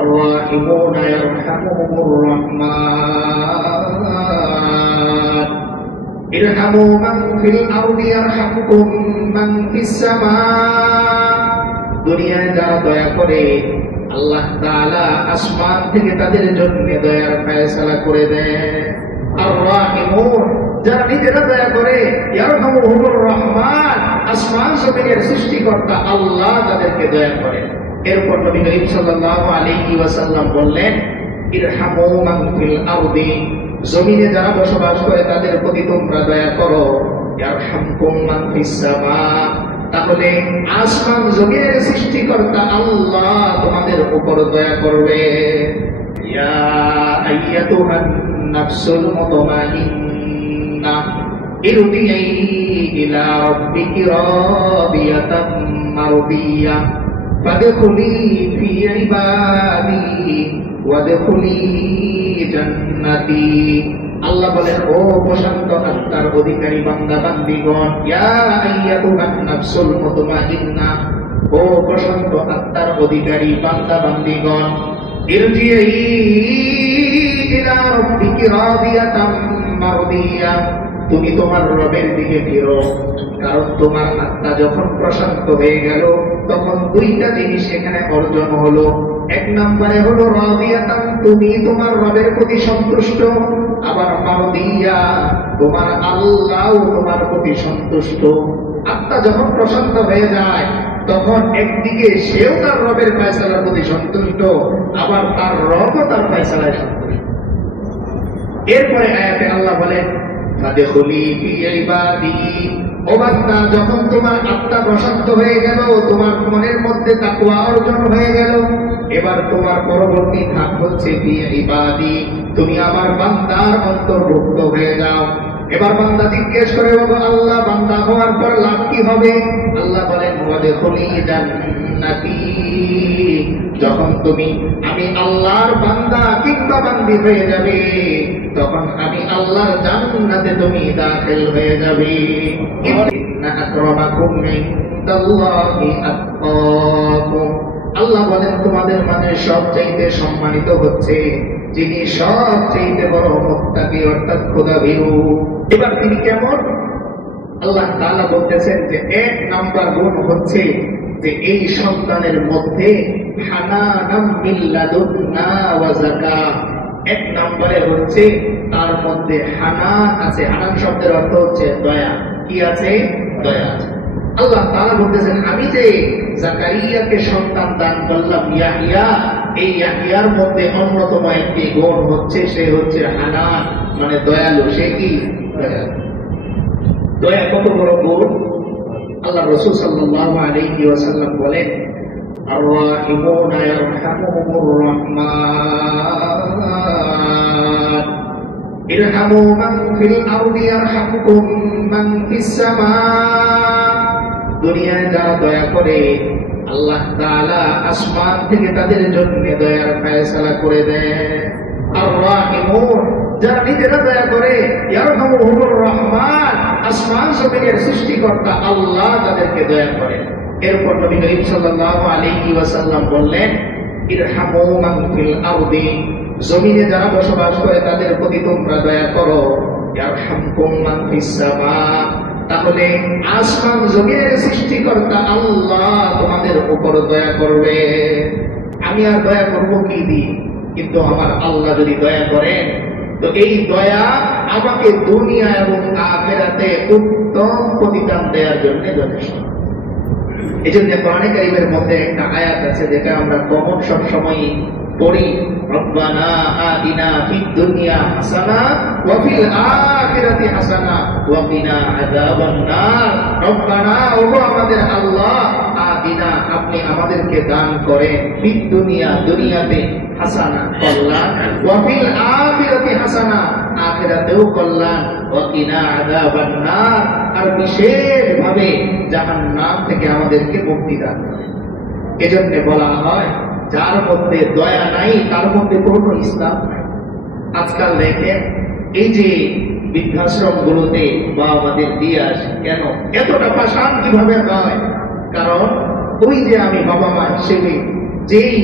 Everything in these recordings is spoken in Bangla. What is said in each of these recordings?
الراحمون يرحمهم الرحمن ارحموا من في الأرض يرحمكم من في السماء দুনিয়ায় যারা দয়া করে আল্লাহ তাআলা আসমান থেকে তাদের জন্য দয়ার ফয়সালা করে দেন। আর রাহিমুন যারা নিজেরা দয়া করে ইয়ারহামুহুমুর রহমান আসমান জমিনের সৃষ্টিকর্তা আল্লাহ তাদেরকে দয়া করে। এরপর নবী করিম সাল্লাল্লাহু আলাইহি ওয়াসাল্লাম বললেন ইরহামু মান ফিল আরদি জমিনে যারা বসবাস করে তাদের প্রতি তোমরা দয়া করো ইয়ারহামকুম মান ফিস সামা তাহলে আসমান জমিনের সৃষ্টিকর্তা আল্লাহ তোমাদের উপর দয়া করবে। ইয়া আইয়াতুহান নাফসুল মুতমাইন্না ইরজিই ইলা রাব্বিকি রাদিয়াতাম মারদিয়া ফাদখুলি ফি ইবাদি ওয়াদখুলি জান্নাতি। আল্লাহ বলেন ও প্রশান্ত আত্মার অধিকারী বান্দা বান্দীগণ ইয়া আইয়াতুহান নাফসুল মুতমাইন্না ও প্রশান্ত আত্মার অধিকারী বান্দা বান্দীগণ ইরজিই ইলা রাব্বিকি রাদিয়াতাম মারদিয়া তুমি তোমার রবের দিকে ফিরো। কারণ তোমার আত্মা যখন প্রশান্ত হয়ে গেল তখন দুইটা জিনিস এখানে অর্জন হলো। এক নম্বরে হলো রাদিয়াতান তুমি তোমার রবের প্রতি সন্তুষ্ট, আবার মারদিয়া তোমার আল্লাহ তোমার প্রতি সন্তুষ্ট। আত্মা যখন প্রশান্ত হয়ে যায় তখন একদিকে সেও তার রবের ফয়সালার প্রতি সন্তুষ্ট, আবার তার রবও তার ফয়সালায় সন্তুষ্ট। এরপরে আয়াতে আল্লাহ বলেন ফাদখুলি ফি ইবাদি ও বান্দা যখন তোমার আত্মা প্রশান্ত হয়ে গেল তোমার মনের মধ্যে তাকওয়া অর্জন হয়ে গেল এবার তোমার পরবর্তী ধাপ হচ্ছে ফি ইবাদি তুমি আমার বান্দার অন্তর্ভুক্ত হয়ে যাও। এবার বান্দা জিজ্ঞেস করে বাবা আল্লাহ বান্দা হওয়ার পর লাভ কি হবে? আল্লাহ বলেন ওয়াদখুলি জান্নাতি যখন তুমি আমি আল্লাহর বান্দা কিংবা বান্দি হয়ে যাবে তখন আমি আল্লাহর জান্নাতে তুমি দাখিল হয়ে যাবে। ইন্না আকরামাকুম ইনদাল্লাহি আতকাকুম আল্লাহ বলেন তোমাদের মাঝে সবচাইতে সম্মানিত হচ্ছে যিনি সবচাইতে বড় মুত্তাকি অর্থাৎ খোদাভীরু। এবার তিনি কেমন? আল্লাহ তাআলা বলতেছেন যে এক নাম্বার গুণ হচ্ছে যে এই সন্তানের মধ্যে হানানাম মিন লাদুন্না ওয়া যাকাত। এক নম্বরে হচ্ছে তার মধ্যে হানান আছে। হানান শব্দের অর্থ হচ্ছে দয়া। কি আছে? দয়া আছে। আল্লাহ তাআলা বলতেছেন আমি যে জাকারিয়াকে সন্তান দান করলাম ইয়াহইয়া এই ইয়াহইয়ার মধ্যে অন্যতম একটি গুণ হচ্ছে সে হচ্ছে হানান মানে দয়ালু। সে কি দয়ালু? দয়া কত বড় গুণ! আল্লাহ রাসূল সাল্লাল্লাহু আলাইহি ওয়াসাল্লাম বলেন আর-রাহিমুনা ইয়ারহামুহুমুর রাহমান ইরহামু মান ফিল আরদি ইয়ারহামকুম মান ফিস সামা দুনিয়ায় যারা দয়া করে আল্লাহ তাআলা আসমান থেকে তাদের জন্য দয়ার ফয়সালা করে দেন। আর-রাহিমুন যারা নিজেরা দয়া করে ইয়ারহামুহুমুর রহমান আসমান জমিনের সৃষ্টিকর্তা আল্লাহ তাদেরকে দয়া করে। এরপর নবী করিম সাল্লাল্লাহু আলাইহি ওয়াসাল্লাম বললেন ইরহামু মান ফিল আরদি জমিনে যারা বসবাস করে তাদের প্রতি তোমরা দয়া করো ইয়ারহামকুম মান ফিস সামা তাহলে আসমান জমিনের সৃষ্টিকর্তা আল্লাহ তোমাদের উপর দয়া করবে। আমি আর দয়া করব কি দিয়ে? কিন্তু আমার আল্লাহ যদি দয়া করেন তো এই দয়া আমাকে দুনিয়া এবং আখিরাতে উত্তম প্রতিদান দেওয়ার জন্য যথেষ্ট। এই জন্য কোরআনে কারীমের মধ্যে একটা আয়াত আছে যেটা আমরা কমন সব সময় পড়ি রব্বানা আতিনা ফিদ দুনিয়া হাসানা ওয়া ফিল আখিরাতি হাসানা ওয়া কিনা আযাবান নার। রব্বানা ও আমাদের আল্লাহ আতিনা আপনি আমাদেরকে দান করেন ফিদ দুনিয়া দুনিয়াতে হাসানা কল্যাণ ওয়া ফিল আখিরাতি হাসানা আখিরাতেও কল্যাণ ওয়া কিনা আযাবান নার আর বিশেষভাবে জাহান্নাম থেকে আমাদেরকে মুক্তি দান করেন। এজন্য বলা হয় যার মধ্যে দয়া নাই তার মধ্যে কোনো ইসলাম নাই। আজকাল দেখেন এই যে বৃদ্ধাশ্রম গুলোতে বা আমাদের দিয়ে আসে কেন এতটা পাষাণ কিভাবে হয়? কারণ ওই যে আমি বাবা মা হিসেবে যেই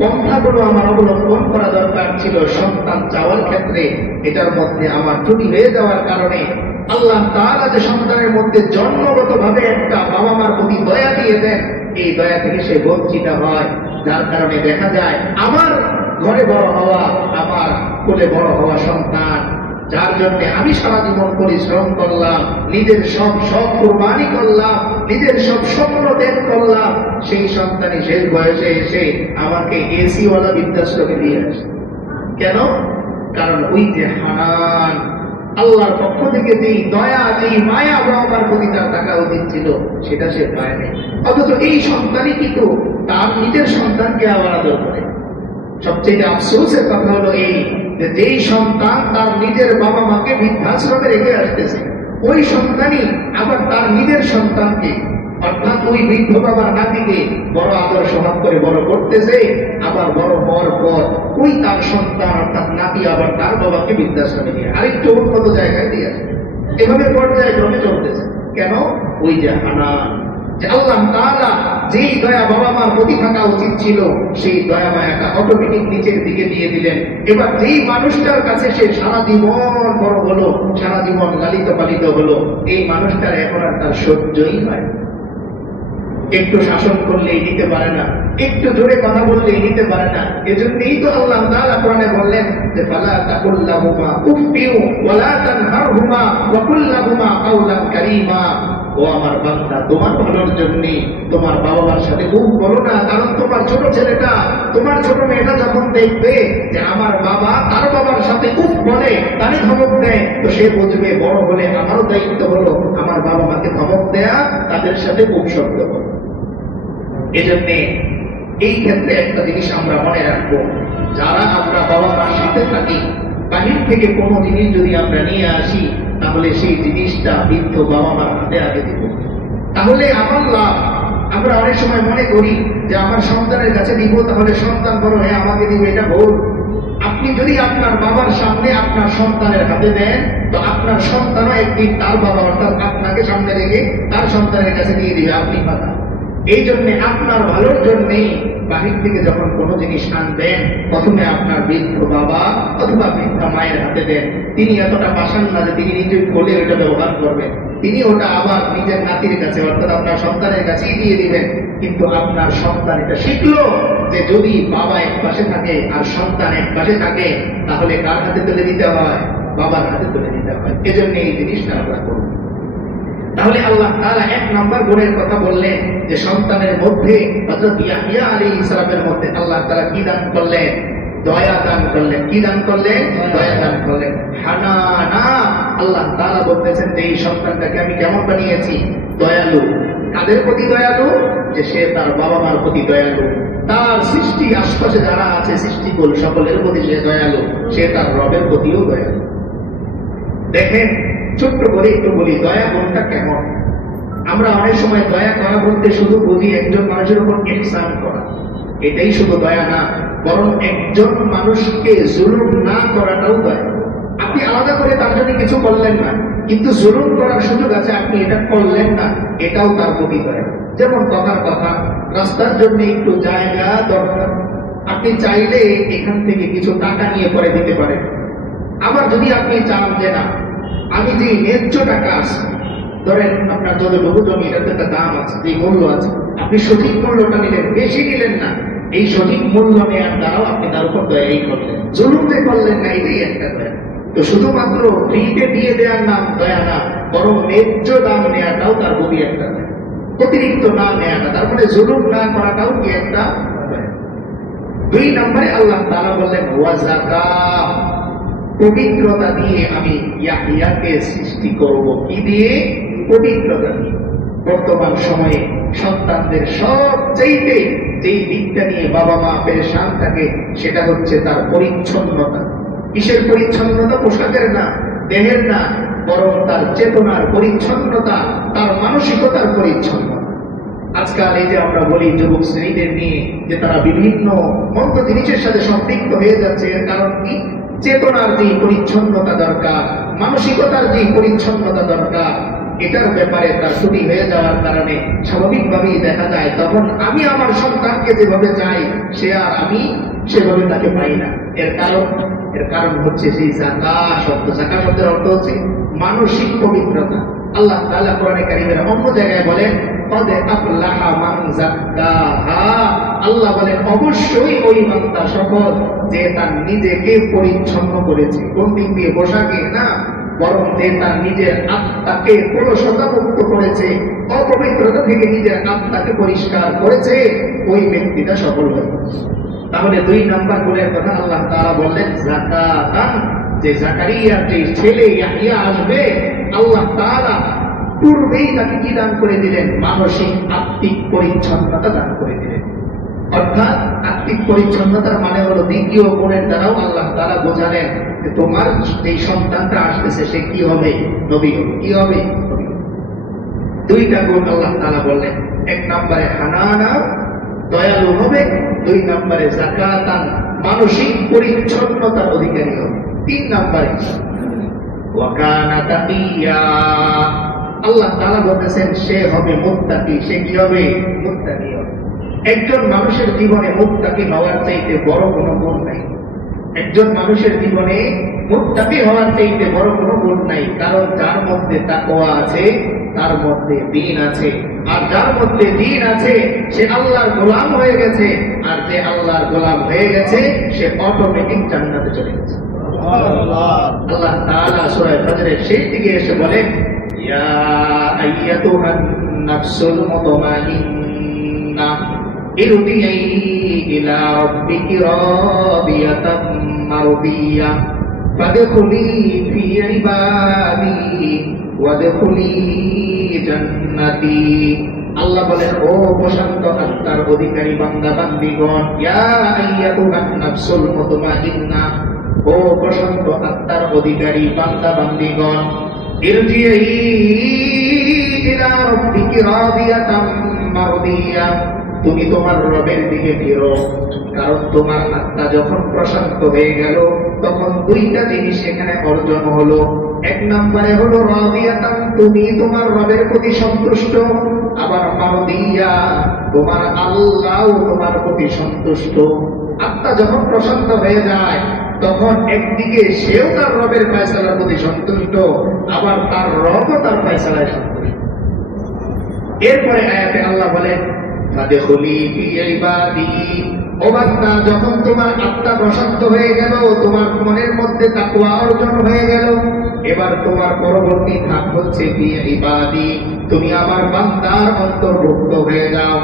পন্থাগুলো আমার অবলম্বন করা দরকার ছিল সন্তান চাওয়ার ক্ষেত্রে। এটার মধ্যে আমার ত্রুটি হয়ে যাওয়ার কারণে আল্লাহ তাআলা যে সন্তানের মধ্যে জন্মগতভাবে একটা বাবা মার প্রতি দয়া দিয়ে দেন, এই দয়া থেকে সে বঞ্চিত হয়। যার কারণে দেখা যায় আমার ঘরে বড় হওয়া, আমার কোলে বড় হওয়া সন্তান, যার জন্য আমি সারা জীবন পরিশ্রম করলাম, নিজের সব শখ কুরবানি করলাম, নিজের সব স্বপ্ন ত্যাগ করলাম, সেই সন্তানই শেষ বয়সে এসে আমাকে এসিওয়ালা বৃদ্ধাশ্রমে দিয়ে আসে। কেন? কারণ ওই যে হানান, আল্লাহর পক্ষ থেকে যেই দয়া, যেই মায়া বাবার প্রতি তার থাকা উচিত ছিল, সেটা সে পায় নাই। অথচ এই সন্তানই কিন্তু তার নিজের সন্তানকে আবার আদর করে। সবচেয়ে আফসোসের কথা হলো এই যে যেই সন্তান তার নিজের বাবা মাকে বৃদ্ধাশ্রমে রেখে আসতেছে, ওই সন্তানই আবার তার নিজের সন্তানকে, অর্থাৎ ওই বৃদ্ধ বাবার নাতিকে বড় আদর স্বভাব করে বড় করতেছে। আবার বড় হওয়ার পর ওই তার সন্তান অর্থাৎ নাতি আবার তার বাবাকে বৃদ্ধাশ্রমে নিয়ে আরেকটু উন্নত জায়গায় দিয়ে আসে। এভাবে পর্যায়ক্রমে চলতেছে। কেন? ওই যে হানান, যে আল্লাহ তাআলা যেই দয়া বাবা মার প্রতি থাকা উচিত ছিল, সেই দয়া মায়াটা অটোমেটিক নিচের দিকে দিয়ে দিলেন। এবার যেই মানুষটার কাছে সে সারা জীবন বড় হলো, সারা জীবন লালিত পালিত হলো, এই মানুষটার এখন আর তার সহ্যই হয়। একটু শাসন করলেই নিতে পারে না, একটু জোরে কথা বললেই নিতে পারে না। এজন্যই তো আল্লাহ তাআলা কোরআনে বললেন যে ফালা তাকুল লাহুমা উফফিউ ওয়ালা তানহারহুমা ওয়া কুল লাহুমা কাওলান কারীমা। ও আমার বান্দা, তোমার ভালোর জন্য তোমার বাবা মার সাথে উফ বলো না। কারণ তোমার ছোট ছেলেটা, তোমার ছোট মেয়েটা যখন দেখবে যে আমার বাবা তার বাবার সাথে উফ বলে, তারই ধমক দেয়, তো সে বুঝবে বড় হলে আমারও দায়িত্ব হলো আমার বাবা মাকে ধমক দেয়া, তাদের সাথে উফ শব্দ বলা। এজন্য এই ক্ষেত্রে একটা জিনিস আমরা মনে রাখবো, যারা আমরা বাবা মার সাথে থাকি, বাহির থেকে কোনো জিনিস যদি আমরা নিয়ে আসি, তাহলে সেই জিনিসটা বৃদ্ধ বাবা মার হাতে আগে দিব, তাহলে আমার লাভ। আমরা অনেক সময় মনে করি যে আমার সন্তানের কাছে দিব, তাহলে সন্তান বড় হয়ে আমাকে দিবে, এটা ভুল। আপনি যদি আপনার বাবার সামনে আপনার সন্তানের হাতে দেন, তো আপনার সন্তানও একদিন তার বাবা অর্থাৎ আপনাকে সামনে রেখে তার সন্তানের কাছে দিয়ে দিবে, আপনি পাতা। এই জন্য আপনার ভালোর জন্যেই বাহির থেকে যখন কোনো জিনিস আনবেন, প্রথমে আপনার বৃদ্ধ বাবা অথবা বৃদ্ধা মায়ের হাতে দেন। তিনি এতটা পাষাণ না যে তিনি নিজের কোলে ওটা ব্যবহার করবেন, তিনি ওটা আবার নিজের নাতির কাছে অর্থাৎ আপনার সন্তানের কাছেই দিয়ে দিবেন। কিন্তু আপনার সন্তান এটা শিখলো যে যদি বাবা এক পাশে থাকে আর সন্তান এক পাশে থাকে, তাহলে কার হাতে তুলে দিতে হয়? বাবার হাতে তুলে দিতে হয়। এজন্য এই জিনিসটা আমরা করব। তাহলে আল্লাহ তাআলা এক নম্বর গুণের কথা বললেন যে সন্তানের মধ্যে হযরত ইয়াহইয়া আলাইহিস সালামের মধ্যে আল্লাহ তাআলা কি দান করলেন? দয়া দান করলেন। কি দান করলেন? দয়া দান করলেন। হানানা, আল্লাহ তাআলা বলতেছেন যে এই সন্তানটাকে আমি কেমন বানিয়েছি? দয়ালু। কাদের প্রতি দয়ালু? যে সে তার বাবা মার প্রতি দয়ালু, তার সৃষ্টি আশপাশে যারা আছে সৃষ্টিকুল সকলের প্রতি সে দয়ালু, সে তার রবের প্রতিও দয়ালু। দেখেন, ছোট্ট করে একটু বলি দয়া গুণটা কেমন। আমরা অনেক সময় দয়া করা বলতে শুধু বুঝি একজন মানুষের উপর ইহসান করা, এটাই শুধু দয়া না, বরং একজন মানুষকে জুলুম না করাটাও দয়া। আপনি আলাদা করে তার জন্য কিছু করলেন না, কিন্তু জুলুম করার সুযোগ আছে, আপনি এটা করলেন না, এটাও তার প্রতি দয়া। যেমন কথার কথা, রাস্তার জন্য একটু জায়গা দরকার, আপনি চাইলে এখান থেকে কিছু টাকা নিয়ে পরে দিতে পারেন। আবার যদি আপনি চান যে না, আমি যে ন্যায্য টাকা আছে, ধরেন আপনার যতটুকু জমি, এটাতে একটা দাম আছে, যে মূল্য আছে, আপনি সঠিক মূল্যটা নিলেন, বেশি নিলেন না, এই সঠিক মূল্য নেওয়ার দ্বারাও আপনি তার উপর দয়াই করলেন, জুলুম যে করলেন না, এটাই একটা দয়া। তো শুধুমাত্র ফ্রিতে দিয়ে দেওয়ার নাম দয়া না, বরং ন্যায্য দাম নেওয়াটাও তার প্রতি একটা দয়া। অতিরিক্ত না নেওয়াটা, তারপরে জুলুম না করাটাও কি একটা দয়া। 2 নম্বরে আল্লাহ তাআলা বললেন ওয়া যাকাত, পবিত্রতা দিয়ে আমি ইয়াহইয়াকে সৃষ্টি করব। কি দিয়ে? পবিত্রতা দিয়ে। বর্তমান সময়ে সন্তানদের সবচেয়ে যেই দিকটা নিয়ে বাবা মা পেরেশান থাকে, সেটা হচ্ছে তার পরিচ্ছন্নতা। কিসের পরিচ্ছন্নতা? পোশাকের না, দেহের না, বরং তার চেতনার পরিচ্ছন্নতা, তার মানসিকতার পরিচ্ছন্নতা। আজকাল এই যে আমরা বলি যুবক শ্রেণীদের নিয়ে যে তারা বিভিন্ন মন্দ জিনিসের সাথে সম্পৃক্ত হয়ে যাচ্ছে, এর কারণ কি? চেতনার যে পরিচ্ছন্নতা দরকার, মানসিকতার যে পরিচ্ছন্নতা দরকার, এটার ব্যাপারে তার ত্রুটি হয়ে যাওয়ার কারণে স্বাভাবিকভাবেই দেখা যায় তখন আমি আমার সন্তানকে যেভাবে চাই সে আর আমি সেভাবে তাকে পাই না। এর কারণ হচ্ছে সেই যাকাত শব্দ। যাকাত শব্দের অর্থ হচ্ছে মানসিক পবিত্রতা। আল্লাহ তাআলা কোরআনে কারীমের অন্য জায়গায় বলেন কদ আফলাহা মান যাক্কাহা। আল্লাহ বলেন অবশ্যই ওই বান্দা সফল যে তার নিজেকে পরিচ্ছন্ন করেছে। কোন দিক দিয়ে? পোশাকে না, বরং যে তার নিজের আত্মাকে কলুষতামুক্ত করেছে, অপবিত্রতা থেকে নিজের আত্মাকে পরিষ্কার করেছে, ওই ব্যক্তিটা সফল হয়েছে। তাহলে 2 নাম্বার গুণের কথা আল্লাহ তাআলা বললেন যাকাতান। যে জাকারিয়ার যে ছেলে ইয়াহইয়া আসবে, আল্লাহ তাআলা পূর্বেই তাকে কি দান করে দিলেন? মানসিক আত্মিক পরিচ্ছন্নতা দান করে দিলেন। অর্থাৎ আত্মিক পরিচ্ছন্নতার মানে হলো দ্বিতীয় গুণের দ্বারাও আল্লাহ তাআলা বোঝালেন যে তোমার এই সন্তানটা আসতেছে সে কি হবে? নবী হবে। কি হবে? নবী। 2টা গুণ আল্লাহ তাআলা বললেন। 1 নম্বরে হানানা, দয়ালু হবে। 2 নম্বরে যাকাতান, মানসিক পরিচ্ছন্নতার অধিকারী হবে। 3 নম্বরে ওয়া কানা তাকিয়া। আল্লাহ তাআলা বলতেছেন সে হবে মুত্তাকি। সে কি হবে? মুত্তাকি হবে। একজন মানুষের জীবনে মুত্তাকি হওয়ার চাইতে বড় কোনো গুণ নাই। একজন মানুষের জীবনে মুত্তাকি হওয়ার চাইতে বড় কোনো গুণ নাই। কারণ যার মধ্যে তাকওয়া আছে তার মধ্যে দ্বীন আছে, আর যার মধ্যে দ্বীন আছে সে আল্লাহর গোলাম হয়ে গেছে, আর যে আল্লাহর গোলাম হয়ে গেছে সে অটোমেটিক জান্নাতে চলে গেছে। আল্লাহ তাআলা সূরা ফজরের শেষ দিকে এসে বলেন ইয়া আইয়াতুহান নাফসুল মুতমাইন্না ইরজিই ইলা রাব্বিকি রাদিয়াতাম মারদিয়া ফাদখুলি ফি ইবাদি ওয়াদখুলি জান্নাতি। আল্লাহ বলেন ও প্রশান্ত আত্মার অধিকারী বান্দা বান্দীগণ, ইয়া আইয়াতুহান নাফসুল মুতমাইন্না, ও প্রশান্ত আত্মার অধিকারী বান্দা বান্দীগণ, ইরজিই ইলা রাব্বিকি রাদিয়াতাম মারদিয়া, তুমি তোমার রবের দিকে ফিরো। কারণ তোমার আত্মা যখন প্রশান্ত হয়ে গেল তখন 2টা জিনিস এখানে অর্জন হলো। 1 নম্বরে হলো রাদিয়াতান, তুমি তোমার রবের প্রতি সন্তুষ্ট। আবার মারদিয়া, তোমার আল্লাহও তোমার প্রতি সন্তুষ্ট। আত্মা যখন প্রশান্ত হয়ে যায় তখন একদিকে সেও তার রবের ফয়সালার প্রতি সন্তুষ্ট, আবার তার রবও তার ফয়সালায় সন্তুষ্ট। এরপরে আয়াতে আল্লাহ বলেন ফাদখুলি ফি ইবাদি, ও বান্দা যখন তোমার আত্মা প্রশান্ত হয়ে গেল, তোমার মনের মধ্যে তাকওয়া অর্জন হয়ে গেল, এবার তোমার পরবর্তী ধাপ হচ্ছে ফি ইবাদি, তুমি আমার বান্দার অন্তর্ভুক্ত হয়ে যাও।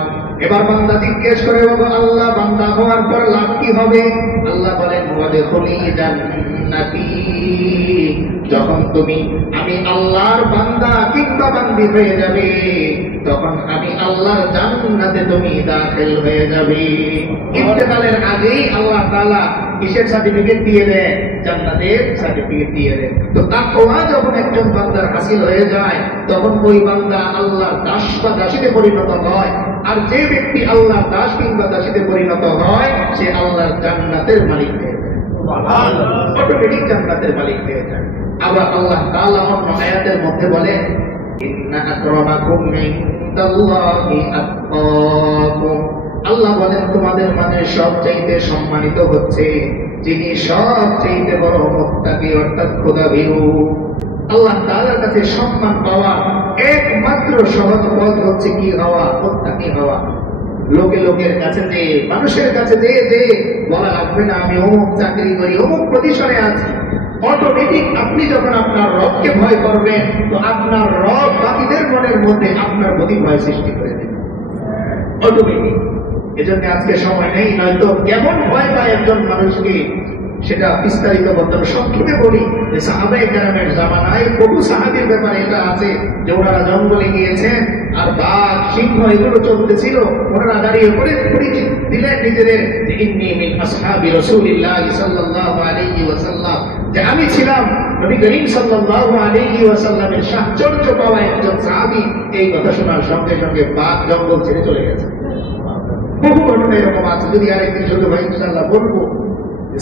এবার বান্দা জিজ্ঞেস করে বাবা আল্লাহ বান্দা হওয়ার পর লাভ কি হবে? আল্লাহ বলেন ওয়াদখুলি জান্নাতি, যখন তুমি আমি আল্লাহর বান্দা কিংবা বান্দি হয়ে যাবে তখন আমি আল্লাহর জান্নাতে তুমি দাখিল হয়ে যাবে। ইন্তেকালের আগেই আল্লাহ তাআলা কিসের সার্টিফিকেট দিয়ে দেন? জান্নাতের সার্টিফিকেট দিয়ে দেন। তো তাকওয়া যখন একজন বান্দার হাসিল হয়ে যায় তখন ওই বান্দা আল্লাহর দাস বা দাসীতে পরিণত হয়। আর যে ব্যক্তি আল্লাহর দাস কিংবা দাসীতে পরিণত হয় সে আল্লাহর জান্নাতের মালিক হয়ে যায়, অটোমেটিক জান্নাতের মালিক হয়ে যায়। আবার আল্লাহ তাআলা অন্য আয়াতের মধ্যে বলেন ইন্না আকরামাকুম ইনদাল্লাহি আতকাকুম, আল্লাহ বলেন তোমাদের মাঝে সবচাইতে সম্মানিত হচ্ছে যিনি সবচাইতে বড় মুত্তাকি অর্থাৎ খোদাভীরু। আল্লাহ তাআলার কাছে সম্মান পাওয়া একমাত্র সহজ পথ হচ্ছে কি হওয়া? মুত্তাকি হওয়া। লোকের কাছে যে মানুষের কাছে যে বলা লাগবে না আমি অমুক চাকরি করি অমুক প্রতিষ্ঠানে আছি। অটোমেটিক আপনি যখন আপনার রবকে ভয় করবেন তো আপনার রব বাকিদের মনের মধ্যে আপনার প্রতি ভয় সৃষ্টি করে দেবে অটোমেটিক। এজন্য আজকে সময় নেই, নয়তো কেমন ভয় পায় একজন মানুষকে সেটা বিস্তারিত বলতে সংক্ষেপে বলি যে সাহাবায়ে কেরামের জামানায় বহু সাহাবীর ব্যাপারে এটা আছে যে ওনারা জঙ্গলে গিয়েছেন আর বাঘ সিংহ এগুলো চলতেছিল, ওনারা দাঁড়িয়ে পরিচিত দিলেন নিজেদের যে ইন্নী মিন আসহাবি রাসূলিল্লাহ সাল্লাল্লাহু আলাইহি ওয়াসাল্লাম, যে আমি ছিলাম নবী করিম সাল্লাল্লাহু আলাইহি ওয়াসাল্লামের সাহচর্য পাওয়া একজন সাহাবী। এই কথা শোনার সঙ্গে সঙ্গে বাঘ জঙ্গল ছেড়ে চলে গেছে। বহু ঘটনা এরকম আছে, যদি আরেকদিন শুধু ভাই ইনশাআল্লাহ বলবো।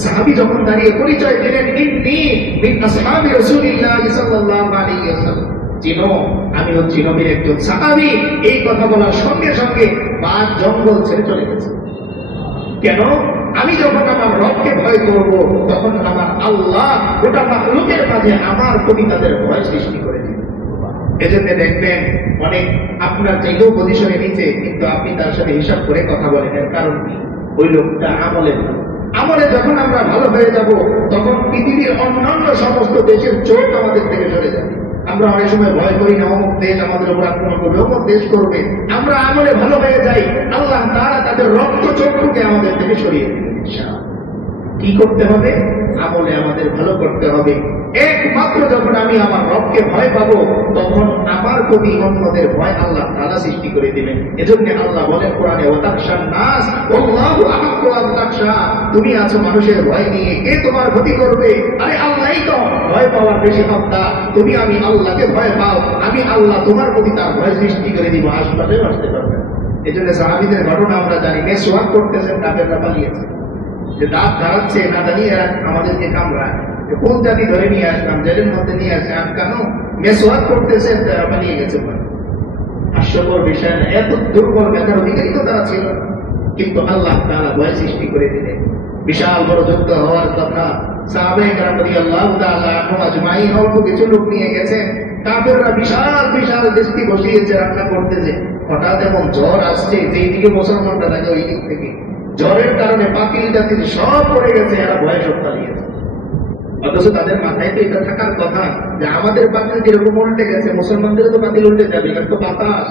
সাহাবী যখন দাঁড়িয়ে পরিচয় দিলেন ইন্নী মিন আসহাবি রাসূলিল্লাহ সাল্লাল্লাহু আলাইহি ওয়াসাল্লাম, চিনো আমি হচ্ছি নবীর একজন সাহাবী, এই কথা বলার সঙ্গে সঙ্গে বাঘ জঙ্গল ছেড়ে চলে গেছে। কেন? আমি যখন আমার রবকে ভয় করব, তখন আমার আল্লাহ গোটা মাখলুকের মাঝে আমার প্রতি তাদের ভয় সৃষ্টি করে দিবে। এজন্য দেখবেন অনেক আপনার চাইলেও পজিশনে নিচে, কিন্তু আপনি তার সাথে হিসাব করে কথা বলেন। এর কারণ কি? ওই লোকটা আমলে যখন আমরা ভালো হয়ে যাব, তখন পৃথিবীর অন্যান্য সমস্ত দেশের চোখ আমাদের থেকে সরে যাবে। আমরা অনেক সময় ভয় করি না, অমুক দেশ আমাদের উপর আক্রমণ করবে, অমুক দেশ করবে। আমরা আমলে ভালো হয়ে যাই, আল্লাহ তাআলা তাদের রক্ত চক্ষুকে আমাদের থেকে সরিয়ে দেবেন। কি করতে হবে? আমলে আমাদের ভালো করতে হবে। একমাত্র যখন আমি আমার রবকে ভয় পাবো, তখন আমার প্রতি অন্যদের ভয় আল্লাহ তাআলা সৃষ্টি করে দিবেন। এজন্য আল্লাহ বলেন কোরআনে, ওয়াতাকশান নাস আল্লাহু আহাক্কু আন তাকশা। তুমি আছো মানুষের ভয় নিয়ে, কে তোমার ক্ষতি করবে? আরে আল্লাহই তো ভয় পাওয়ার বেশি হত্যা। তুমি আমি আল্লাহকে ভয় পাও, আমি আল্লাহ তোমার প্রতি তার ভয় সৃষ্টি করে দিব, আশপাশেও আসতে পারবে। এই জন্য সাহাবীদের ঘটনা আমরা জানি, মেসওয়াক করতেছেন, কাফেররা পালিয়েছে। যে দাঁত ধারাচ্ছে না জানিয়ে আমাদেরকে কামড়ায়, কোন জাতি ধরে নিয়ে আসলাম, জেলের মধ্যে নিয়ে আসে, আটকানো। মেসওয়াক করতেছেন, তারা পালিয়ে গেছে। হাস্যকর বিষয় না, এত দুর্বল ব্যথার অধিকারী তো তারা ছিল, কিন্তু আল্লাহ তাআলা ভয় সৃষ্টি করে দিলেন। বিশাল বড় যুদ্ধ হওয়ার কথা, সাহাবায়ে কেরাম রাদিয়াল্লাহু তাআলা আনহুম আজমাইন অল্প কিছু লোক নিয়ে গেছেন। কাফেররা বিশাল বিশাল দৃষ্টি বসিয়েছে, রান্না করতেছে। হঠাৎ এমন জ্বর আসছে, যেই দিকে মুসলমানরা থাকে ওই দিক থেকে জ্বরের কারণে পাতিল জাতির সব পড়ে গেছে, এরা ভয়ে সব পালিয়েছে। অথচ তাদের মাথায় তো এটা থাকার কথা যে আমাদের পাতিল যেরকম উল্টে গেছে, মুসলমানদেরও তো পাতিল উল্টে যাবে, এটা তো বাতাস,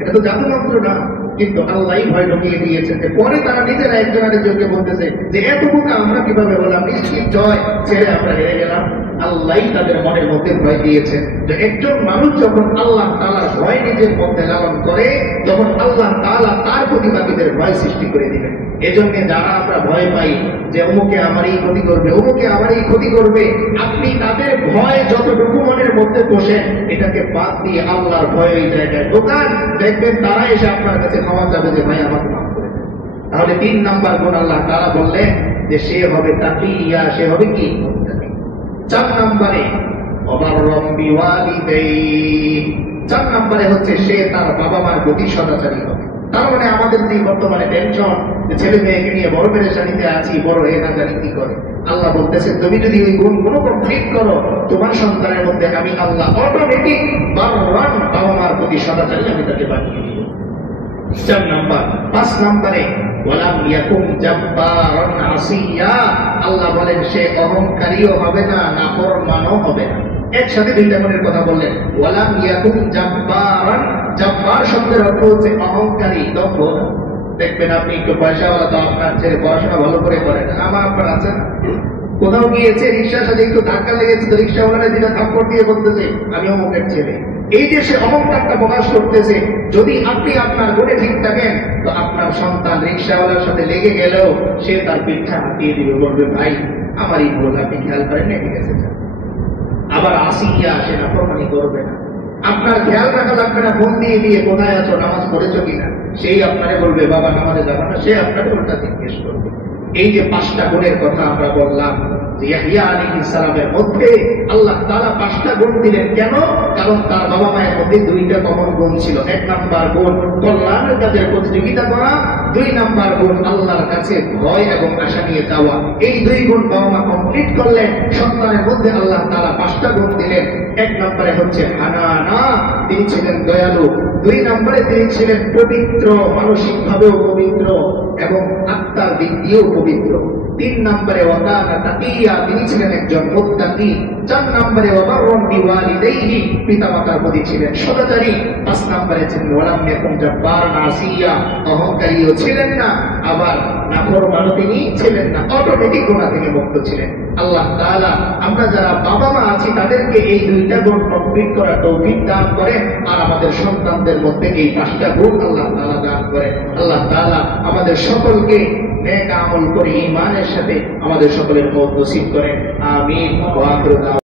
এটা তো জাদু মন্ত্র না। কিন্তু আল্লাহই ভয় ঢুকিয়ে দিয়েছে। পরে তারা নিজেরা একজন আরেকজনকে বলতেছে যে এত বোকা আমরা কিভাবে বললাম, নিশ্চিত জয় ছেড়ে আমরা হেরে গেলাম। আল্লাহই তাদের মনের মধ্যে ভয় দিয়েছে। যে একজন মানুষ যখন আল্লাহ তাআলার ভয় নিজের মধ্যে লালন করে, তখন আল্লাহ তাআলা তার প্রতি বাকিদের ভয় সৃষ্টি করে দিবেন। এজন্য যারা আমরা ভয় পাই যে অমুকে আমার এই ক্ষতি করবে, অমুকে আমার এই ক্ষতি করবে, আপনি তাদের ভয় যতটুকু মনের মধ্যে বসেন, এটাকে বাদ দিয়ে আল্লাহর ভয় ওই জায়গায় ঢোকান, দেখবেন তারা এসে আপনার কাছে ক্ষমা চাবে যে ভাই আমাকে মাফ করে দেন। তাহলে 3 নাম্বার গুণ আল্লাহ তাআলা বললেন যে সে হবে তাকিয়া, সে হবে কি? 4 নম্বরে অবাররম বিওয়ালিদাইহি, 4 নম্বরে হচ্ছে সে তার বাবা মার প্রতি সদাচারী হবে। তার মানে আমাদের যে বর্তমানে টেনশন, যে ছেলে মেয়েকে নিয়ে বড় পেরেশানিতে আছি, বড় হয়ে না জানি কি করে, আল্লাহ বলতেছে তুমি যদি ওই গুণগুলো কমপ্লিট করো, তোমার সন্তানের মধ্যে আমি আল্লাহ অটোমেটিক বাররান, বাবা মার প্রতি সদাচারী আমি তাকে বানিয়ে দিব। 4 নাম্বার। 5 নম্বরে ওয়ালাম ইয়াকুম জাব্বারান আসিয়া, আল্লাহ বলেন সে অহংকারীও হবে না, নাফরমানও হবে না। একসাথে 2টা গুণের কথা বললেন। ওয়ালাম ইয়াকুম জাব্বারান, জাব্বার শব্দের অর্থ হচ্ছে অহংকারী, দম্ভ। দেখবেন আপনি একটু পয়সাওয়ালা, তো আপনার ছেলে পড়াশোনা ভালো করে করেন, আমার আপনার আছে না? কোথাও গিয়েছে, রিক্সার সাথে একটু ধাক্কা লেগেছে, তো রিক্সাওয়ালা যেটা থাপ্পড় দিয়ে বলতেছে আমি অমুকের ছেলে। এই যে সে অহংকারটা প্রকাশ করতেছে, যদি আপনি আপনার গুণে ঠিক থাকেন, তো আপনার সন্তান রিক্সাওয়ালার সাথে লেগে গেলেও সে তার পিঠা হাতিয়ে দিবে, বলবে ভাই আমারই ভুল, আপনি খেয়াল করেন না, ঠিক আছে। আবার আসিয়া, সে নাফরমানি করবে না। আপনার খেয়াল রাখা লাগবে না ফোন দিয়ে দিয়ে কোথায় আছো, নামাজ পড়েছো কিনা, সেই আপনারে বলবে বাবা নামাজে যাবে না, সে আপনাকে ওটা জিজ্ঞেস করবে। এই যে 5টা গুণের কথা আমরা বললাম, যে ইয়াহইয়া আলাইহিস সালামের মধ্যে আল্লাহ তাআলা 5টা গুণ দিলেন। কেন? কারণ তার বাবা মায়ের মধ্যে 2টা কমন গুণ ছিল। 1 নাম্বার গুণ কল্যাণের কাজের প্রতিযোগিতা করা, 2 নাম্বার গুণ আল্লাহর কাছে ভয় এবং আশা নিয়ে যাওয়া। এই 2 গুণ বাবা মা কমপ্লিট করলেন, সন্তানের মধ্যে আল্লাহ তাআলা 5টা গুণ দিলেন। 1 নম্বরে হচ্ছে হানানা, তিনি ছিলেন দয়ালু। 2 নম্বরে তিনি ছিলেন পবিত্র, মানসিকভাবেও পবিত্র এবং আত্মার দিক দিয়েও পবিত্র। 3 নম্বরে ওয়াকানা তাকিয়া, তিনি ছিলেন একজন মুত্তাকি। 4 নম্বরে ওয়াবাররাম বিওয়ালিদাইহি, পিতামাতার প্রতি ছিলেন সদাচারী। 5 নম্বরে ছিলেন ওয়ালাম ইয়াকুম জাব্বারান আসিয়া, অহংকারীও ছিলেন না, আবার নাফরমানও তিনি ছিলেন না, অটোমেটিক গুনাহ থেকে মুক্ত ছিলেন। আল্লাহ তাআলা আমরা যারা বাবা মা আছি তাদেরকে এই 2টা গুণ কমপ্লিট করার তৌফিক দান করেন, আর আমাদের সন্তানদের মধ্যে এই 5টা গুণ আল্লাহ তাআলা দান করেন। আল্লাহ তাআলা আমাদের সকলকে নেক আমল করে ঈমানের সাথে আমাদের সকলের মওত নসিব করেন। আমিন। ওয়া আখিরু